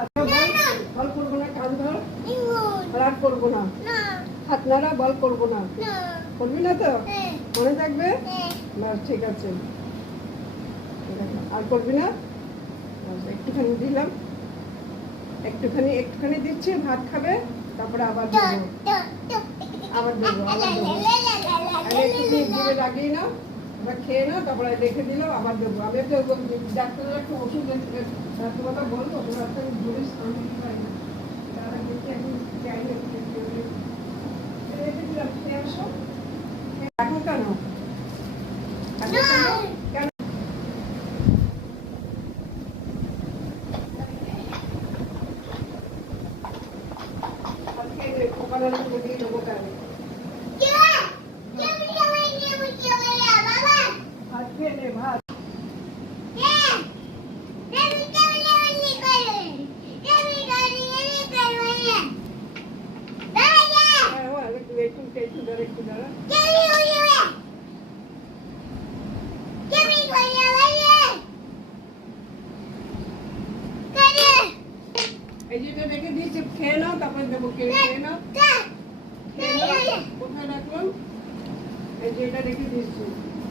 ভাত বল করবো না, কান ধর, রাগ করবো না, হাত নাড়া, বল করবো না, করবি না তো? মনে থাকবে? বাস ঠিক আছে। আর করবি না? একটুখানি দিলাম, একটুখানি দিচ্ছি, ভাত খাবে, তারপরে আবার দেবো, আবার দেবো, আবার দেবো। একটুখানি দিবে, লাগিয়ে নাও, এবার খেয়ে নাও, তারপরে রেখে দিলাম, আবার দেবো। আমি ডাক্তারের একটা ওষুধ কথা বলবো, তোমার একটা জোরে স্নান দিতে পারি না, তারা দেখি এখন চাই না, রেখে দিলাম, খেয়ে আসো। এখন কেন কেন দিয়ে দেবো কেন? ভাত খেয়ে নে, ভাত। একটু দাঁড়া। এই যেটা রেখে দিয়েছি, খেয়ে নাও, তারপরে দেবো, খেয়ে নাও। কোথায় রাখলাম? এই যে এটা রেখে দিয়েছি।